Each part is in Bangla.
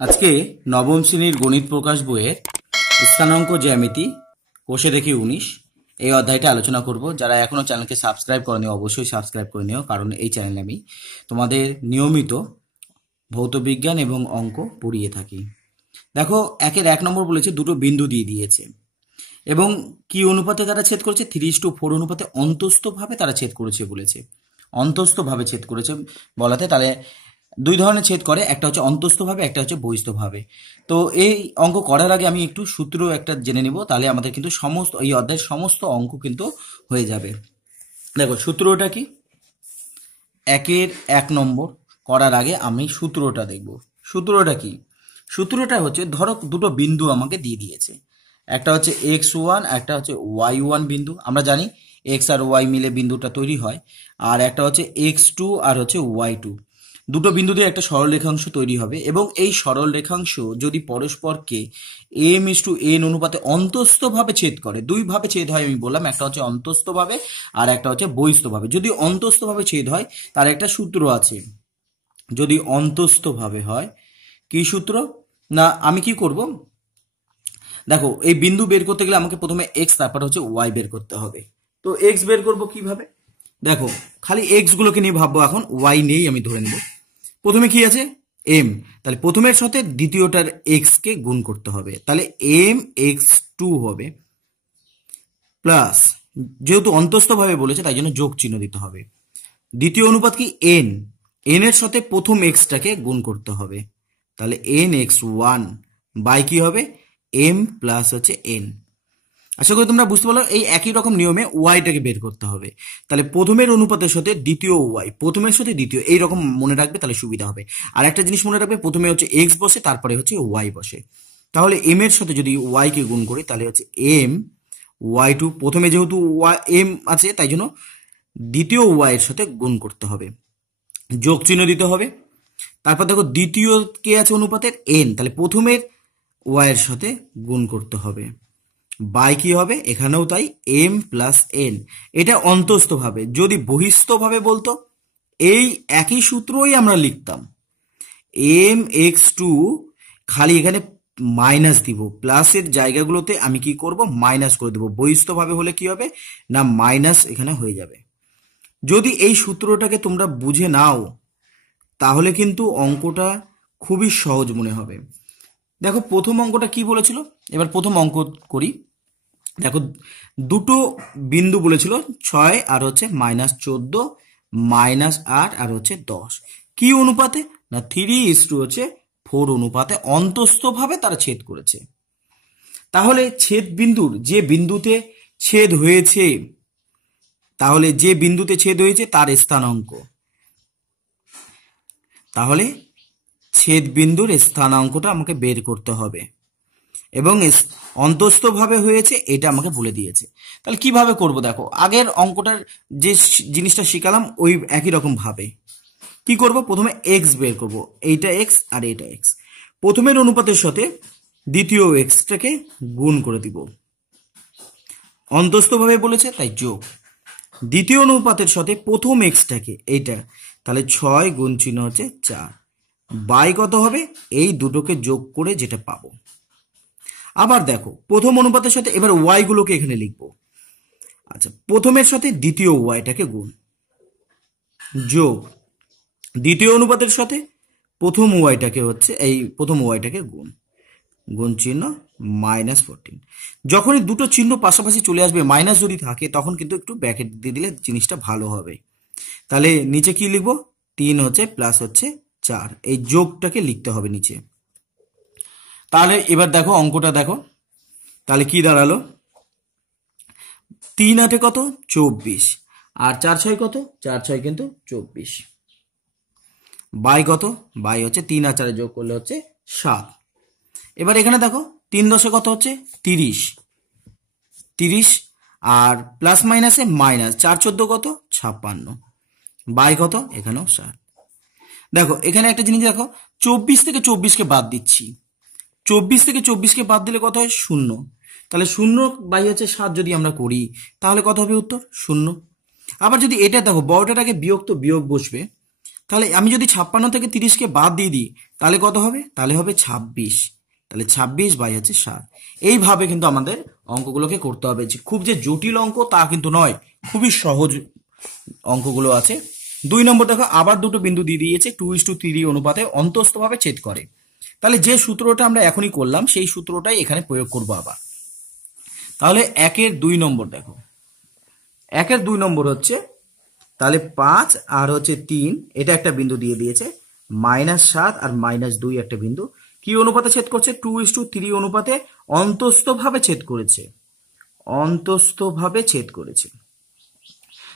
আজকে নবম শ্রেণীর গণিত প্রকাশ বইয়ের স্থানাঙ্ক জ্যামিতি কোষে দেখি 19 এই অধ্যায়টা আলোচনা করব। যারা এখনো চ্যানেলকে সাবস্ক্রাইব করেনি অবশ্যই সাবস্ক্রাইব করে নিও, কারণ এই চ্যানেলে আমি তোমাদের নিয়মিত ভৌতবিজ্ঞান এবং অঙ্ক পড়িয়ে থাকি। দেখো, 1 নম্বর বলেছে দুটো বিন্দু দিয়ে দিয়েছে এবং কি অনুপাতে তারা ছেদ করেছে, 3:4 অনুপাতে অন্তস্থভাবে তারা ছেদ করেছে বলেছে। অন্তস্থভাবে ছেদ করেছে বলাতে তাহলে দুই ধরনের ছেদ করে, একটা হচ্ছে অন্তস্থভাবে, একটা হচ্ছে বহিস্থভাবে। তো এই অঙ্ক করার আগে আমি একটু সূত্র একটা জেনে নিব, তাহলে আমাদের কিন্তু সমস্ত এই অধ্যায়ের সমস্ত অঙ্ক কিন্তু হয়ে যাবে। দেখো সূত্রটা কি, 1 নম্বর করার আগে আমি সূত্রটা দেখব। সূত্রটা কি? সূত্রটা হচ্ছে, ধরো দুটো বিন্দু আমাকে দিয়ে দিয়েছে, একটা হচ্ছে x1, একটা হচ্ছে y1 বিন্দু। আমরা জানি x আর y মিলে বিন্দুটা তৈরি হয়, আর একটা হচ্ছে x2 আর হচ্ছে y2। দুটো বিন্দু দিয়ে একটা সরল রেখাংশ তৈরি হবে এবং এই সরল রেখাংশ যদি পরস্পরকে m:n অনুপাতে অন্তস্থভাবে ছেদ করে, দুইভাবে ছেদ হয় আমি বললাম, একটা হচ্ছে অন্তস্থভাবে আর একটা হচ্ছে বহিস্থভাবে। যদি অন্তস্থভাবে ছেদ হয় তার একটা সূত্র আছে। যদি অন্তস্থভাবে হয়, কি সূত্র? না, আমি কি করব, দেখো এই বিন্দু বের করতে গেলে আমাকে প্রথমে এক্স তারপর হচ্ছে ওয়াই বের করতে হবে। তো এক্স বের করব কিভাবে? দেখো, খালি এক্স গুলোকে নিয়ে ভাববো, এখন ওয়াই নিয়েই আমি ধরে নেব। প্রথমে কি আছে? এম। তাহলে প্রথমের সাথে দ্বিতীয়টার এক্স কে গুণ করতে হবে, তাহলে m(x2) হবে প্লাস, যেহেতু অন্তস্থভাবে বলেছে তাই জন্য যোগ চিহ্ন দিতে হবে। দ্বিতীয় অনুপাত কি? এন। এন এর সাথে প্রথম এক্সটাকে গুণ করতে হবে, তাহলে n(x1) বাই কি হবে? m প্লাস হচ্ছে n। আশা করি তোমরা বুঝতে পারলো। এই একই রকম নিয়মে ওয়াইটাকে বের করতে হবে, তাহলে প্রথমের অনুপাতের সাথে দ্বিতীয় ওয়াই, প্রথমের সাথে দ্বিতীয়, এইরকম মনে রাখবে, তাহলে সুবিধা হবে। আর একটা জিনিস মনে রাখবে, প্রথমে হচ্ছে এক্স বসে তারপরে হচ্ছে ওয়াই বসে। তাহলে এম এর সাথে যদি ওয়াই কে গুণ করি তাহলে হচ্ছে m(y2), প্রথমে যেহেতু এম আছে তাই জন্য দ্বিতীয় ওয়াই এর সাথে গুণ করতে হবে, যোগ চিহ্ন দিতে হবে। তারপর দেখো দ্বিতীয় কে আছে অনুপাতের? এন, তাহলে প্রথমের ওয়াই এর সাথে গুণ করতে হবে, বাই কি হবে? এখানেও তাই, m প্লাস n। এটা অন্তস্থভাবে। যদি বহিস্থভাবে বলতো এই একই সূত্রই আমরা লিখতাম, m(x2), খালি এখানে মাইনাস দিব, প্লাসের জায়গাগুলোতে আমি কি করব? মাইনাস করে দেবো। বহিস্থভাবে হলে কি হবে? না মাইনাস এখানে হয়ে যাবে। যদি এই সূত্রটাকে তোমরা বুঝে নাও তাহলে কিন্তু অঙ্কটা খুবই সহজ মনে হবে। দেখো প্রথম অঙ্কটা কি বলেছিল, এবার প্রথম অঙ্ক করি। দেখো দুটো বিন্দু বলেছিল 6 আর হচ্ছে -14, -8 আর হচ্ছে 10। কি অনুপাতে? না 3:4 অনুপাতে অন্তস্থভাবে তারা ছেদ করেছে। তাহলে ছেদ বিন্দুর যে বিন্দুতে ছেদ হয়েছে, তাহলে যে বিন্দুতে ছেদ হয়েছে তার স্থানাঙ্ক, তাহলে ছেদ বিন্দুর স্থানাঙ্কটা আমাকে বের করতে হবে এবং অন্তস্থভাবে হয়েছে এটা আমাকে বলে দিয়েছে। তাহলে কিভাবে করব? দেখো আগের অঙ্কটার যে জিনিসটা শিখালাম ওই একই রকম ভাবে কি করব, প্রথমে এক্স বের করব, এইটা এক্স আর এইটা এক্স। প্রথমের অনুপাতের সাথে দ্বিতীয় এক্সটাকে গুণ করে দিব, অন্তস্থভাবে বলেছে তাই যোগ। দ্বিতীয় অনুপাতের সাথে প্রথম এক্সটাকে, এইটা, তাহলে 6 গুণ চিহ্ন হচ্ছে 4, বাই কত হবে? এই দুটোকে যোগ করে যেটা পাবো। আবার দেখো প্রথম অনুপাতের সাথে এবার ওয়াই গুলোকে এখানে লিখবো। আচ্ছা, প্রথমের সাথে দ্বিতীয় ওয়াইটাকে গুণ, যোগ দ্বিতীয় অনুপাতের সাথে প্রথম ওয়াইটাকে হচ্ছে এই প্রথম ওয়াইটাকে গুণ, গুণ চিহ্ন -14। যখনই দুটো চিহ্ন পাশাপাশি চলে আসবে, মাইনাস যদি থাকে তখন কিন্তু একটু ব্র্যাকেট দিয়ে দিলে জিনিসটা ভালো হবে। তাহলে নিচে কি লিখবো? 3 হচ্ছে প্লাস হচ্ছে 4, এই যোগটাকে লিখতে হবে নিচে। তাহলে এবার দেখো অঙ্কটা দেখো, তাহলে কি দাঁড়ালো? 3 8 কত? 24, আর 4 6 কত? 4 6 কিন্তু 24, বাই কত? বাই হচ্ছে 3 আর 4 যোগ করলে হচ্ছে 7। এবার এখানে দেখো 3 10 কত হচ্ছে? 30, 30 আর প্লাস মাইনাসে মাইনাস, 4 14 কত? 56, বাই কত? এখানেও 7। দেখো এখানে একটা জিনিস দেখো, 24 থেকে 24কে বাদ দিচ্ছি, 24 থেকে 24কে বাদ দিলে কত হয়? 0। তাহলে 0 বাই হচ্ছে 7 যদি আমরা করি তাহলে কত হবে উত্তর? 0। আবার যদি এটা দেখো বড়টাকে বিয়োগ, তো বিয়োগ বসবে, তাহলে আমি যদি 56 থেকে 30কে বাদ দিয়ে দিই তাহলে কত হবে? তাহলে হবে 26। তাহলে 26 বাই হচ্ছে 7। এইভাবে কিন্তু আমাদের অঙ্কগুলোকে করতে হবে। খুব যে জটিল অঙ্ক তা কিন্তু নয়, খুবই সহজ অঙ্কগুলো আছে। 2 নম্বর দেখো, আবার দুটো বিন্দু দিয়ে দিয়েছে 2:3 অনুপাতে অন্তস্থভাবে ছেদ করে। তাহলে যে সূত্রটা আমরা এখনই করলাম সেই সূত্রটাই এখানে প্রয়োগ করব আবার। তাহলে 1-2 নম্বর দেখো, 1-2 নম্বর হচ্ছে, তাহলে 5 আর হচ্ছে 3, এটা একটা বিন্দু দিয়ে দিয়েছে, -7 আর -2 একটা বিন্দু কি অনুপাতে ছেদ করছে? 2:3 অনুপাতে অন্তস্থভাবে ছেদ করেছে, অন্তস্থভাবে ছেদ করেছে।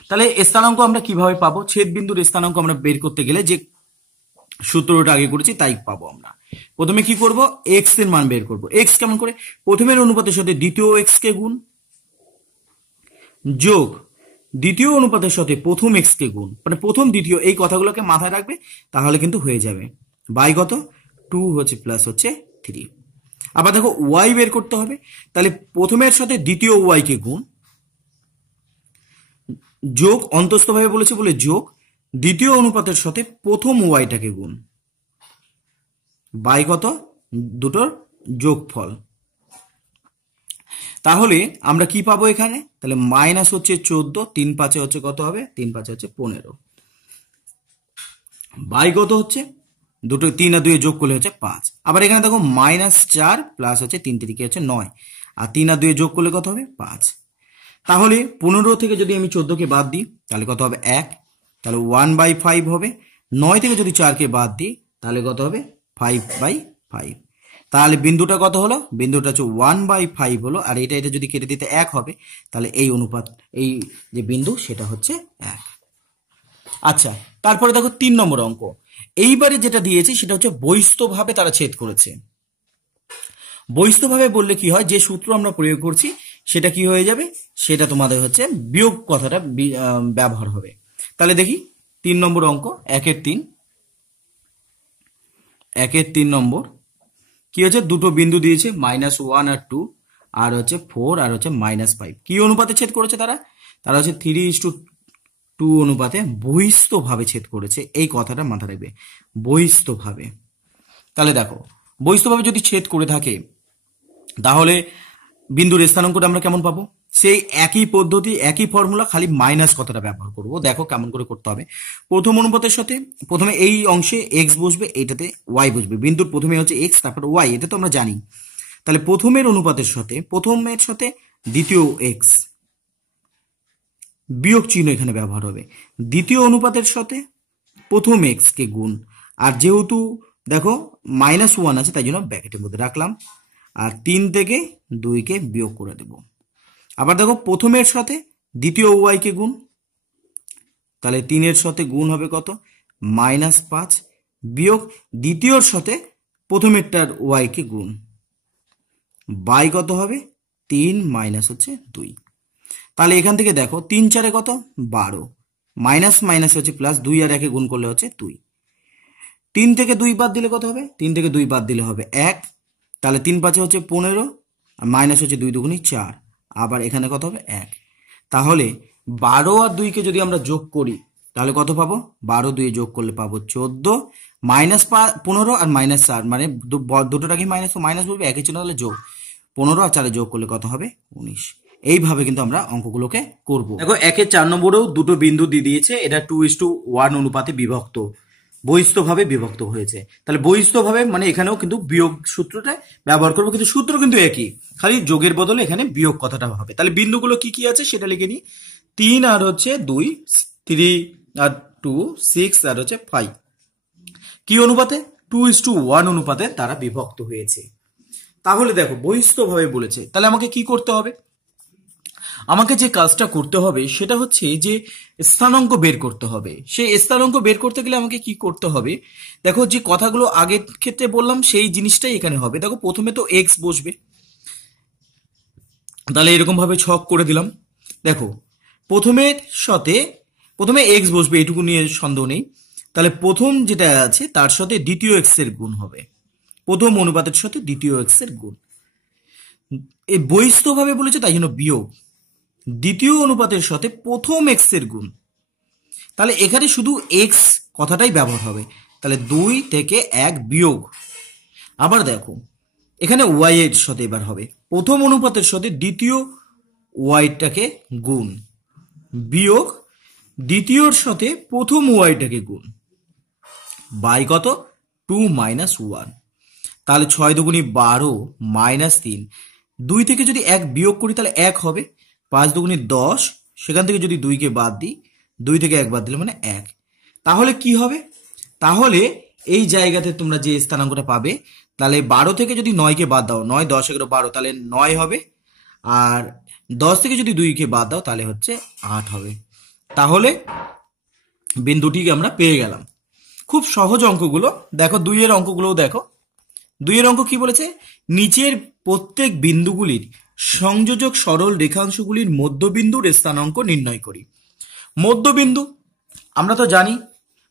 তাহলে স্থানাঙ্ক আমরা কিভাবে পাবো? ছেদ বিন্দুর স্থানাঙ্ক আমরা বের করতে গেলে যে সূত্রটা আগে করেছি তাই পাবো আমরা। প্রথমে কি করব? এক্স এর মান বের করব। এক্স কেমন করে? প্রথমের অনুপাতের সাথে দ্বিতীয় এক্স কে গুণ, যোগ দ্বিতীয় অনুপাতের সাথে প্রথম এক্স কে গুণ, মানে প্রথম দ্বিতীয় এই কথাগুলোকে মাথায় রাখবে, তাহলে কিন্তু হয়ে যাবে। বাই কত? 2 হচ্ছে প্লাস হচ্ছে 3। আবার দেখো ওয়াই বের করতে হবে, তাহলে প্রথমের সাথে দ্বিতীয় ওয়াই কে গুণ, যোগ অন্তস্থভাবে বলেছে বলে যোগ দ্বিতীয় অনুপাতের সাথে প্রথম ওয়াইটাকে গুণ, বাই কত? দুটোর যোগফল। তাহলে আমরা কি পাবো এখানে? তাহলে মাইনাস হচ্ছে 14, 3 5 হচ্ছে কত হবে? 3 5 হচ্ছে 15, বাই কত হচ্ছে? দুটো 3 আর 2 যোগ করলে হচ্ছে 5। আবার এখানে দেখো -4 প্লাস হচ্ছে 3 3 হচ্ছে 9, আর 3 আর 2 যোগ করলে কত হবে? 5। তাহলে 15 থেকে যদি আমি 14কে বাদ দিই তাহলে কত হবে? 1, তাহলে 1/5 হবে। 9 থেকে যদি 4কে বাদ দিই তাহলে কত হবে? 5/5। তাহলে বিন্দুটা কত হলো? বিন্দুটা হচ্ছে 1/5 হলো, আর এটা এটা যদি কেটে দিতে 1 হবে, তাহলে এই অনুপাত, এই যে বিন্দু সেটা হচ্ছে 1। আচ্ছা, তারপরে দেখো 3 নম্বর অঙ্ক। এইবারে যেটা দিয়েছে সেটা হচ্ছে বহিস্থভাবে তারা ছেদ করেছে। বহিস্থভাবে বললে কি হয়? যে সূত্র আমরা প্রয়োগ করছি সেটা কি হয়ে যাবে? সেটা তোমাদের হচ্ছে বিয়োগ কথাটা ব্যবহার হবে। তাহলে দেখি 3 নম্বর অঙ্ক, 1-3, 1-3 নম্বর কি হচ্ছে? দুটো বিন্দু দিয়েছে -1 আর 2, আর হচ্ছে 4 আর হচ্ছে -5। কি অনুপাতে ছেদ করেছে তারা? তারা হচ্ছে 3:2 অনুপাতে বহিস্থভাবে ছেদ করেছে। এই কথাটা মাথায় রাখবে, বহিস্থভাবে। তাহলে দেখো, বহিস্থভাবে যদি ছেদ করে থাকে তাহলে বিন্দুর স্থানাঙ্কটা আমরা কেমন পাবো? সেই একই পদ্ধতি, একই ফর্মুলা, খালি মাইনাস কথাটা ব্যবহার করব। দেখো কেমন করে করতে হবে। প্রথম অনুপাতের সাথে প্রথমে এই অংশে এক্স বসবে, এইটাতে ওয়াই বসবে। বিন্দুর প্রথমে হচ্ছে এক্স, তারপর ওয়াই, এটা তো আমরা জানি। তাহলে প্রথমের অনুপাতের সাথে দ্বিতীয় এক্স, বিয়োগ চিহ্ন এখানে ব্যবহার হবে। দ্বিতীয় অনুপাতের সাথে প্রথম এক্স কে গুণ, আর যেহেতু দেখো -1 আছে তাই জন্য ব্র্যাকেটের মধ্যে রাখলাম, আর 3 থেকে 2কে বিয়োগ করে দেব। আবার দেখো প্রথমের সাথে দ্বিতীয় ওয়াই কে গুণ, তাহলে 3-এর সাথে গুণ হবে কত? -5, বিয়োগ দ্বিতীয়র সাথে প্রথমেরটার ওয়াই কে গুণ, বাই কত হবে? 3 মাইনাস হচ্ছে 2। তাহলে এখান থেকে দেখো 3 4 কত? 12, মাইনাস মাইনাস হচ্ছে প্লাস, 2 আর 1 গুণ করলে হচ্ছে 2। 3 থেকে 2 বাদ দিলে কত হবে? 3 থেকে 2 বাদ দিলে হবে 1, তাহলে 3 5 হচ্ছে 15, আর মাইনাস হচ্ছে 2 2 4, আবার এখানে কত হবে? 1। তাহলে 12 আর 2কে যদি আমরা যোগ করি তাহলে কত পাবো? 12 2 যোগ করলে পাবো 14, -15 আর -4, মানে দুটোটাকে মাইনাস মাইনাস বলবে, একই ছিল তাহলে যোগ, 15 আর 4 যোগ করলে কত হবে? 19। এইভাবে কিন্তু আমরা অঙ্কগুলোকে করব। দেখো 1-4 নম্বরেও দুটো বিন্দু দিয়ে দিয়েছে, এটা 2:1 অনুপাতে বিভক্ত, বহিস্থভাবে বিভক্ত হয়েছে। তাহলে বহিস্থভাবে মানে এখানেও কিন্তু বিয়োগ সূত্রটা ব্যবহার করবো, কিন্তু সূত্র কিন্তু একই, খালি যোগের বদলে এখানে বিয়োগ কথাটা হবে। তাহলে বিন্দুগুলো কি কি আছে সেটা লিখে নিই। 3 আর হচ্ছে 2, 3 আর 2, 6 আর হচ্ছে 5। কি অনুপাতে? 2:1 অনুপাতে তারা বিভক্ত হয়েছে। তাহলে দেখো বহিস্থভাবে বলেছে, তাহলে আমাকে কি করতে হবে? আমাকে যে কাজটা করতে হবে সেটা হচ্ছে যে স্থানাঙ্ক বের করতে হবে। সেই স্থানাঙ্ক বের করতে গেলে আমাকে কি করতে হবে? দেখো যে কথাগুলো আগের ক্ষেত্রে বললাম সেই জিনিসটাই এখানে হবে। দেখো প্রথমে তো এক্স বসবে, তাহলে এরকম ভাবে ছক করে দিলাম। দেখো প্রথমের সাথে প্রথমে এক্স বসবে, এটুকু নিয়ে সন্দেহ নেই। তাহলে প্রথম যেটা আছে তার সাথে দ্বিতীয় এক্স এর গুণ হবে, প্রথম অনুপাতের সাথে দ্বিতীয় এক্স এর গুণ। এই বহিস্থভাবে বলেছে তাই জন্য বিয়োগ দ্বিতীয় অনুপাতের সাথে প্রথম এক্স এর গুণ। তাহলে এখানে শুধু এক্স কথাটাই ব্যবহার হবে। তাহলে 2 থেকে 1 বিয়োগ, আবার দেখো এখানে ওয়াই এর সাথে এবার হবে প্রথম অনুপাতের সাথে দ্বিতীয় ওয়াইটাকে গুণ, বিয়োগ দ্বিতীয়র সাথে প্রথম ওয়াইটাকে গুণ, বাই কত 2 মাইনাস 1। তাহলে 6 দুগুণী 12 মাইনাস 3, 2 থেকে যদি 1 বিয়োগ করি তাহলে 1 হবে, 5 দুগুণী 10, সেখান থেকে যদি 2কে বাদ দিই, 2 থেকে 1 বাদ দিলে মানে 1। তাহলে কি হবে, তাহলে এই জায়গাতে তোমরা যে স্থানাঙ্কটা পাবে, তাহলে 12 থেকে যদি 9কে বাদ দাও, 9 10 11 12, তাহলে 9 হবে, আর 10 থেকে যদি 2কে বাদ দাও তাহলে হচ্ছে 8 হবে। তাহলে বিন্দুটিকে আমরা পেয়ে গেলাম। খুব সহজ অঙ্কগুলো। দেখো 2 এর অঙ্কগুলোও দেখো। 2 এর অঙ্ক কি বলেছে, নিচের প্রত্যেক বিন্দুগুলির সংযোজক সরল রেখাংশগুলির মধ্যবিন্দুর স্থানাঙ্ক নির্ণয় করি। মধ্যবিন্দু আমরা তো জানি,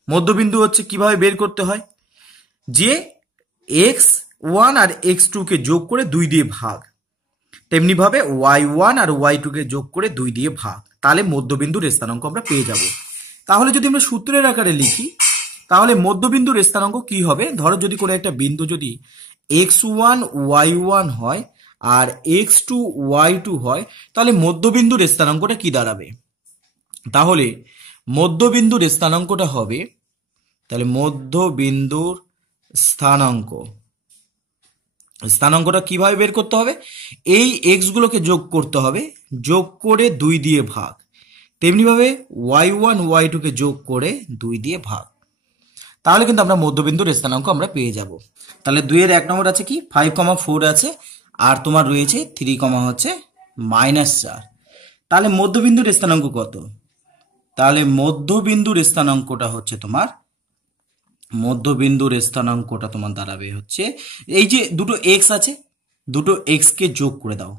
মধ্যবিন্দু হচ্ছে কিভাবে বের করতে হয়, যে x1 আর x2 কে যোগ করে 2 দিয়ে ভাগ, তেমনি ভাবে y1 আর y2 কে যোগ করে 2 দিয়ে ভাগ, তাহলে মধ্যবিন্দুর স্থানাঙ্ক আমরা পেয়ে যাব। তাহলে যদি আমরা সূত্রের আকারে লিখি, তাহলে মধ্যবিন্দুর স্থানাঙ্ক কি হবে, ধরো যদি কোনো একটা বিন্দু যদি x1 y1 হয় আর x2 y2 হয়, তাহলে মধ্যবিন্দুর স্থানাঙ্কটা কি দাঁড়াবে, তাহলে মধ্যবিন্দুর স্থানাঙ্কটা হবে, তাহলে মধ্যবিন্দুর স্থানাঙ্কটা কিভাবে বের করতে হবে, এই x গুলোকে যোগ করতে হবে, যোগ করে 2 দিয়ে ভাগ, তেমনিভাবে y1 y2 কে যোগ করে 2 দিয়ে ভাগ, তাহলে কিন্তু আমরা মধ্যবিন্দুর স্থানাঙ্ক আমরা পেয়ে যাব। তাহলে 2 এর 1 নম্বর আছে কি 5,4 আছে, আর তোমার রয়েছে 3, হচ্ছে -4। তাহলে মধ্যবিন্দুর স্থানাঙ্ক কত, তাহলে মধ্যবিন্দুর স্থানাঙ্কটা হচ্ছে তোমার, মধ্যবিন্দুর স্থানাঙ্কটা তোমার দাঁড়াবে হচ্ছে, এই যে দুটো x আছে, দুটো x কে যোগ করে দাও,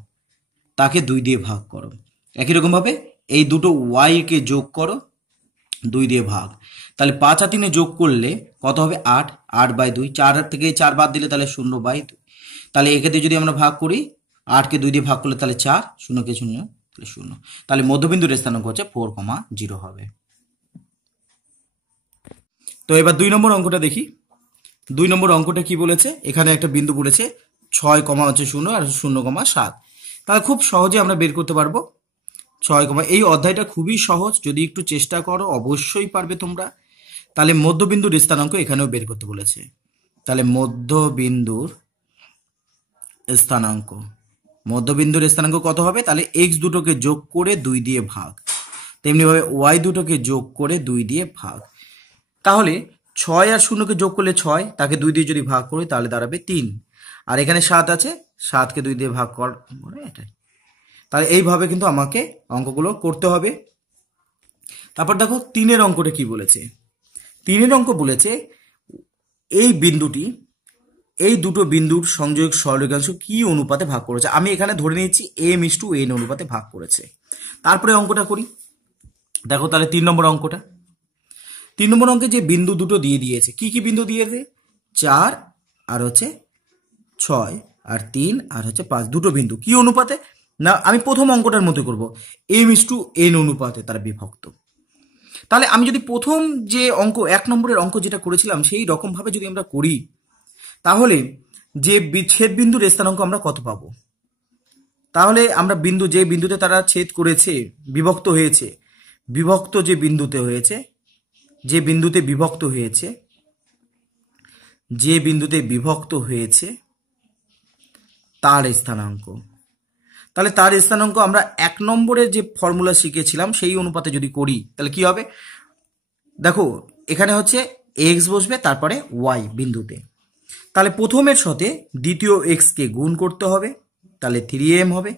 তাকে 2 দিয়ে ভাগ করো, একই রকম ভাবে এই দুটো y কে যোগ করো, 2 দিয়ে ভাগ, তাহলে 5 আর 3 যোগ করলে কত হবে 8, 8/2, 4 থেকে 4 বাদ দিলে তাহলে 0/2, তাহলে এক্ষেত্রে যদি আমরা ভাগ করি, 8 কে 2 দিয়ে ভাগ করলে তাহলে 4, 0 কে 0 তাহলে 0, তাহলে মধ্যবিন্দুর স্থানাঙ্ক হচ্ছে 4,0 হবে। তো এবার 2 নম্বর অঙ্কটা দেখি। 2 নম্বর অঙ্কটা কি বলেছে, এখানে একটা বিন্দু বলেছে 6, হচ্ছে 0 আর 0,7, তাহলে খুব সহজে আমরা বের করতে পারবো 6, এই অধ্যায়টা খুবই সহজ, যদি একটু চেষ্টা করো অবশ্যই পারবে তোমরা। তাহলে মধ্যবিন্দুর স্থানাঙ্ক এখানেও বের করতে বলেছে, তাহলে মধ্যবিন্দুর স্থানাঙ্ক কত হবে, তাহলে x দুটোকে যোগ করে 2 দিয়ে ভাগ, তেমনিভাবে y দুটোকে যোগ করে 2 দিয়ে ভাগ, তাহলে 6 আর 0কে যোগ করলে 6, তাকে 2 দিয়ে যদি ভাগ করি তাহলে দাঁড়াবে 3, আর এখানে 7 আছে, 7কে 2 দিয়ে ভাগ কর, এটাই। তাহলে এইভাবে কিন্তু আমাকে অঙ্কগুলো করতে হবে। তারপর দেখো 3 এর অঙ্কটা কি বলেছে, 3 এর অঙ্ক বলেছে এই বিন্দুটি এই দুটো বিন্দুর সংযোগ সরলরেখাংশ কি অনুপাতে ভাগ করেছে, আমি এখানে ধরে নিয়েছি m:n অনুপাতে ভাগ করেছে। তারপরে অঙ্কটা করি, দেখো তাহলে 3 নম্বর অঙ্কটা, 3 নম্বর অঙ্কে যে বিন্দু দুটো দিয়ে দিয়েছে, কি কি বিন্দু দিয়েছে, 4 আর হচ্ছে 6 আর 3 আর হচ্ছে 5, দুটো বিন্দু কি অনুপাতে, না আমি প্রথম অঙ্কটার মতো করব, m:n অনুপাতে তারা বিভক্ত। তাহলে আমি যদি প্রথম যে অঙ্ক 1 নম্বরের অঙ্ক যেটা করেছিলাম সেই রকম ভাবে যদি আমরা করি, তাহলে যে ছেদ বিন্দুর স্থানাঙ্ক আমরা কত পাবো, তাহলে আমরা যে বিন্দুতে তারা ছেদ করেছে, বিভক্ত হয়েছে, যে বিন্দুতে বিভক্ত হয়েছে তার স্থানাঙ্ক, তাহলে তার স্থানাঙ্ক আমরা 1 নম্বরের যে ফর্মুলা শিখেছিলাম সেই অনুপাতে যদি করি তাহলে কি হবে, দেখো এখানে হচ্ছে x বসবে, তারপরে y বিন্দুতে, তাহলে প্রথমের সাথে দ্বিতীয় x কে গুণ করতে হবে, তাহলে 3m হবে,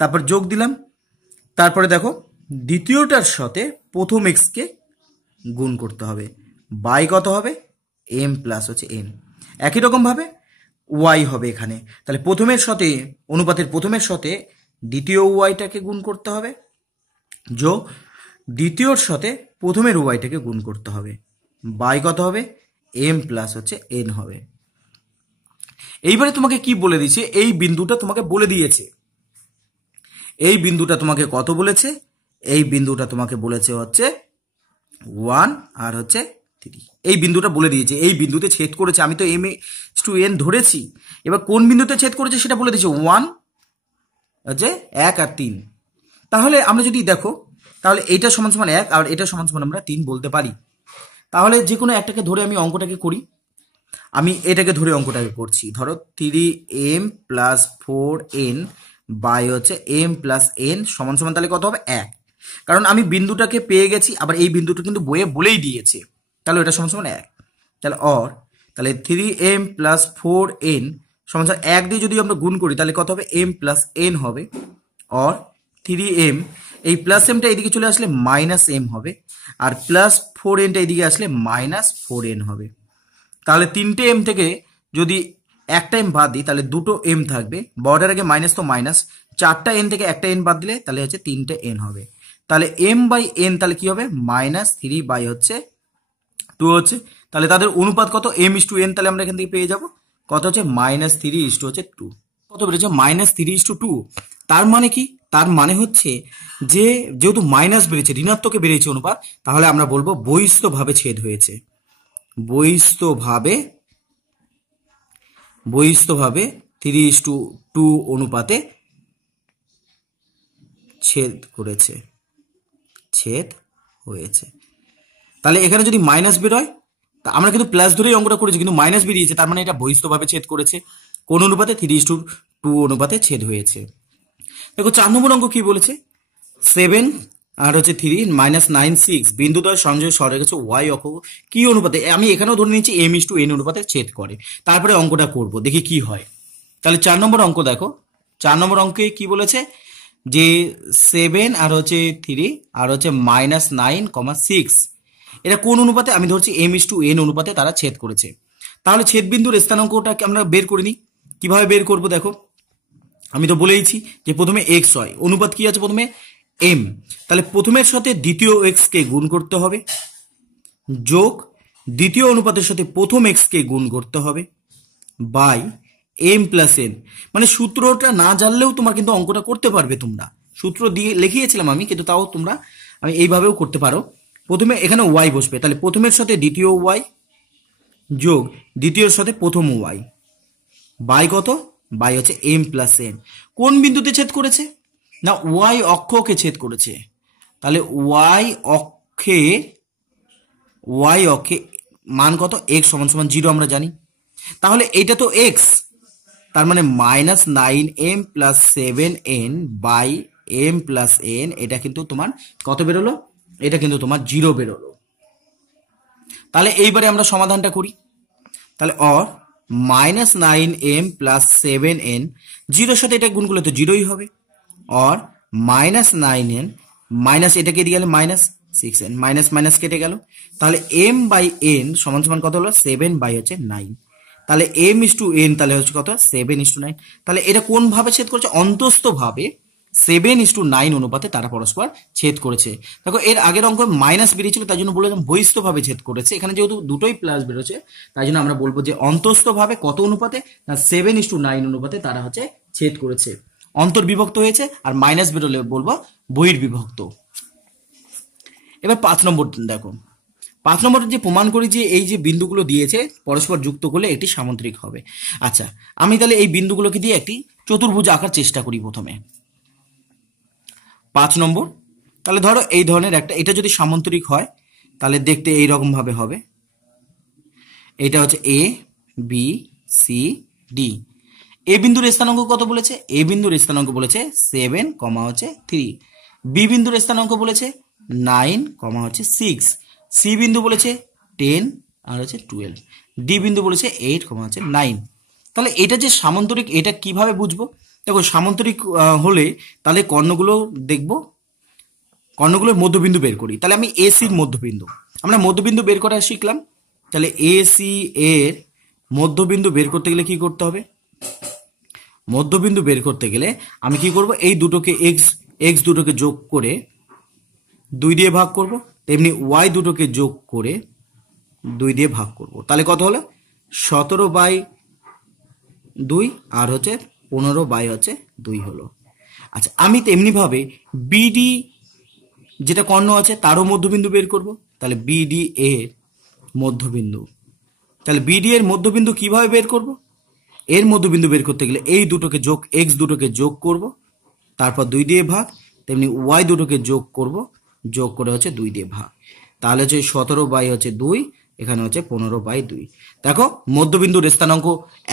তারপর যোগ দিলাম, তারপরে দেখো দ্বিতীয়টার সাথে প্রথম x কে গুণ করতে হবে, বাই কত হবে m প্লাস হচ্ছে n, একই রকম ভাবে y হবে এখানে, তাহলে অনুপাতের প্রথমের সাথে দ্বিতীয় ওয়াইটাকে গুণ করতে হবে, যোগ দ্বিতীয়র সাথে প্রথমের ওয়াইটাকে গুণ করতে হবে, বাই কত হবে m প্লাস হচ্ছে n হবে। এইবারে তোমাকে কি বলে দিয়েছে, এই বিন্দুটা তোমাকে বলে দিয়েছে, এই বিন্দুটা তোমাকে কত বলেছে, এই বিন্দুটা তোমাকে বলেছে হচ্ছে 1 আর হচ্ছে 3। এই বিন্দুটা বলে দিয়েছে, এই বিন্দুতে ছেদ করেছে, আমি তো m/n ধরেছি, এবার কোন বিন্দুতে ছেদ করেছে সেটা বলে দিয়েছে, 1 হচ্ছে 1 আর 3। তাহলে আমরা যদি দেখো, তাহলে এইটা সমান সমান 1 আর এটা সমান সমান আমরা 3 বলতে পারি। তাহলে যে কোনো একটাকে ধরে আমি অঙ্কটাকে করি। আমি এটাকে ধরে অঙ্কটাকে করছি, ধরো 3m + 4n বাই হচ্ছে m + n সমান সমান, তাহলে কত হবে 1, কারণ আমি বিন্দুটাকে পেয়ে গেছি, আবার এই বিন্দুটা কিন্তু বইয়ে বলেই দিয়েছে, তাহলে এটা সমান সমান 1। তাহলে তাহলে 3m + 4n সমান সমান 1 দিয়ে যদি আমরা গুণ করি তাহলে কত হবে, m + n হবে, 3m, এই প্লাস এমটা এদিকে চলে আসলে মাইনাস এম হবে, আর প্লাস 4nটা এদিকে আসলে -4n হবে। তাহলে 3টে এম থেকে যদি একটা এম বাদ দিই তাহলে 2টো এম থাকবে, বর্ডার আগে মাইনাস তো মাইনাস, 4টা এন থেকে একটা এন বাদ দিলে তাহলে হচ্ছে 3টে এন হবে। তাহলে m/n তাহলে কি হবে, -3 হচ্ছে 2 হচ্ছে। তাহলে তাদের অনুপাত কত, m/n, তাহলে আমরা এখান থেকে পেয়ে যাব কত হচ্ছে, -3 হচ্ছে 2। কত বেড়েছে, -3:2। তার মানে কি, তার মানে হচ্ছে যে যেহেতু মাইনাস বেড়েছে, ঋণাত্মকে বেড়েছে অনুপাত, তাহলে আমরা বলবো বহিস্থভাবে ছেদ হয়েছে, বহিস্থভাবে 3:2 অনুপাতে ছেদ হয়েছে। তাহলে এখানে যদি মাইনাস বেরোয়, তা আমরা কিন্তু প্লাস ধরেই অঙ্কটা করেছি, কিন্তু মাইনাস বেরিয়েছে, তার মানে এটা বহিস্থভাবে ছেদ করেছে। কোন অনুপাতে, 3:2 অনুপাতে ছেদ হয়েছে। দেখো 4 নম্বর অঙ্ক কি বলেছে, 7 আর হচ্ছে 3 -9 6 বিন্দুদ্বয় সংযোগ সরেখেছে y অক্ষ কি অনুপাতে, আমি এখানেও ধরে নিচ্ছি m/n অনুপাতে ছেদ করে, তারপরে অঙ্কটা করব, দেখি কি হয়। তাহলে 4 নম্বর অঙ্ক দেখো, 4 নম্বর অঙ্কে কি বলেছে যে 7 আর হচ্ছে 3 আর হচ্ছে -9,6 এটা কোন অনুপাতে, আমি ধরছি m/n অনুপাতে তারা ছেদ করেছে। তাহলে ছেদ বিন্দুর স্থানাঙ্কটাকে আমরা বের করে নিই। কিভাবে বের করব দেখো, আমি তো বলেইছি যে প্রথমে x হয়, অনুপাত কি আছে প্রথমে m, তাহলে প্রথমের সাথে দ্বিতীয় x কে গুণ করতে হবে, যোগ দ্বিতীয় অনুপাতের সাথে প্রথম x কে গুণ করতে হবে, বাই m + n। মানে সূত্রটা না জানলেও তোমার কিন্তু অঙ্কটা করতে পারবে, তোমরা সূত্র দিয়ে লিখিয়েছিলাম আমি, কিন্তু তাও তোমরা আমি এইভাবেও করতে পারো। প্রথমে এখানে y বসবে, তাহলে প্রথমের সাথে দ্বিতীয় y যোগ দ্বিতীয়র সাথে প্রথম y বাই কত, বাই হচ্ছে m + n। কোন বিন্দুতে ছেদ করেছে না, y অক্ষকে ছেদ করেছে, তাহলে y অক্ষে মান কত, x = 0 আমরা জানি। তাহলে এটা তো x, তার মানে -9m + 7n by m + n, এটা কিন্তু তোমার কত বেরোলো, এটা কিন্তু তোমার 0 বেরোলো। তাহলে এইবারে আমরা সমাধানটা করি, তাহলে -9m + 7n, 0-র সাথে এটা গুণ করলে তো 0ই হবে, -9n মাইনাস এটাকে দিয়ে গেলে -6n, মাইনাস মাইনাস কেটে গেল, তাহলে m/n সমান সমান কত হলো, 7/9। তাহলে m/n তাহলে হচ্ছে কত, 7:9। তাহলে এটা কোন ভাবে ছেদ করেছে, অন্তস্থভাবে 7:9 অনুপাতে তারা পরস্পর ছেদ করেছে। দেখো এর আগের অঙ্ক মাইনাস বেরিয়েছিল, তাই জন্য বললাম বহিস্থভাবে ছেদ করেছে, এখানে যেহেতু দুটোই প্লাস বেরোচ্ছে তাই জন্য আমরা বলবো যে অন্তস্থভাবে কত অনুপাতে না, 7:9 অনুপাতে তারা হচ্ছে ছেদ করেছে, অন্তর্বিভক্ত হয়েছে, আর মাইনাস বেরোলে বলবো বহির্বিভক্ত। এবার 5 নম্বর দেখো, 5 নম্বর যে প্রমাণ করি যে এই যে বিন্দুগুলো দিয়েছে পরস্পর যুক্ত করলে একটি সামান্তরিক হবে। আচ্ছা, আমি তাহলে এই বিন্দুগুলোকে দিয়ে একটি চতুর্ভুজ আঁকার চেষ্টা করি প্রথমে। 5 নম্বর, তাহলে ধরো এই ধরনের একটা, এটা যদি সামান্তরিক হয় তাহলে দেখতে এই রকম ভাবে হবে, এটা হচ্ছে a b c d। এ বিন্দুর স্থানাঙ্ক কত বলেছে, এ বিন্দুর স্থানাঙ্ক বলেছে 7, হচ্ছে 3, বি বিন্দুর স্থানাঙ্ক বলেছে 9, হচ্ছে 6, সি বিন্দু বলেছে 10 আর হচ্ছে 12, ডি বিন্দু বলেছে 8, হচ্ছে 9। তাহলে এটা যে সামান্তরিক, এটা কিভাবে বুঝবো, দেখো সামান্তরিক হলে তাহলে কর্ণগুলো দেখবো, কর্ণগুলোর মধ্যবিন্দু বের করি। তাহলে আমি এসির মধ্যবিন্দু, আমরা মধ্যবিন্দু বের করা শিখলাম, তাহলে এসি এর মধ্যবিন্দু বের করতে গেলে কি করতে হবে, মধ্যবিন্দু বের করতে গেলে আমি কি করব, এই দুটোকে x দুটোকে যোগ করে 2 দিয়ে ভাগ করব, তেমনি y দুটোকে যোগ করে 2 দিয়ে ভাগ করব, তাহলে কত হলো 17/2 আর হচ্ছে 15/2 হলো। আচ্ছা, আমি তেমনি ভাবে বিডি যেটা কর্ণ আছে তারও মধ্যবিন্দু বের করব, তাহলে বিডি এর মধ্যবিন্দু। তাহলে বিডি এর মধ্যবিন্দু কিভাবে বের করব? এর মধ্যবিন্দু বের করতে গেলে এই দুটোকে যোগ, এক্স দুটোকে যোগ করব, তারপর 2 দিয়ে ভাগ, তেমনি ওয়াই দুটোকে যোগ করব, যোগ করে হচ্ছে 2 দিয়ে ভাগ। তাহলে হচ্ছে 17/2, এখানে হচ্ছে 15/2। দেখো মধ্যবিন্দুর স্থানাঙ্ক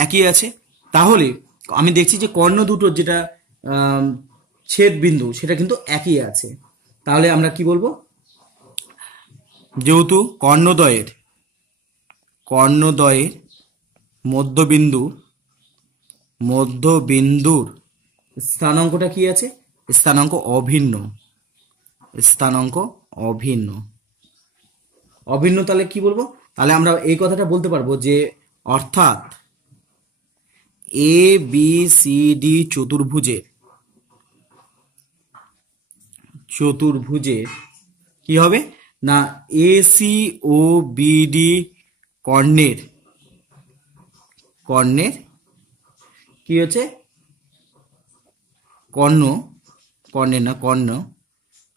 একই আছে। তাহলে আমি দেখছি যে কর্ণ দুটোর যেটা ছেদ বিন্দু সেটা কিন্তু একই আছে। তাহলে আমরা কি বলবো? যেহেতু কর্ণদ্বয়ের মধ্যবিন্দুর স্থানাঙ্কটা কি আছে? স্থানাঙ্ক অভিন্ন। তাহলে কি বলবো? তাহলে আমরা এই কথাটা বলতে পারবো যে অর্থাৎ এ বি সি ডি চতুর্ভুজের কি হবে না, এসি ও বিডি কর্ণের কি হচ্ছে কর্ণ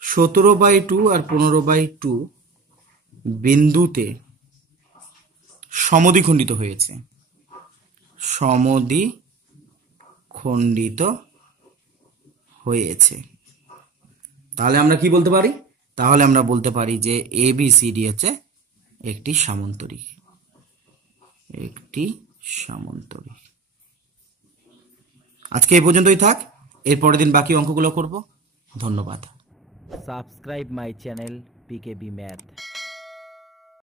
17/2 আর 15/2 বিন্দুতে সমদ্বিখণ্ডিত হয়েছে। তাহলে আমরা কি বলতে পারি? তাহলে আমরা বলতে পারি যে এ বি সি ডি হচ্ছে একটি সামান্তরিক। আজকে এই পর্যন্তই থাক, এর পরের দিন বাকি অঙ্কগুলো করব। ধন্যবাদ। Subscribe my channel PKB Math.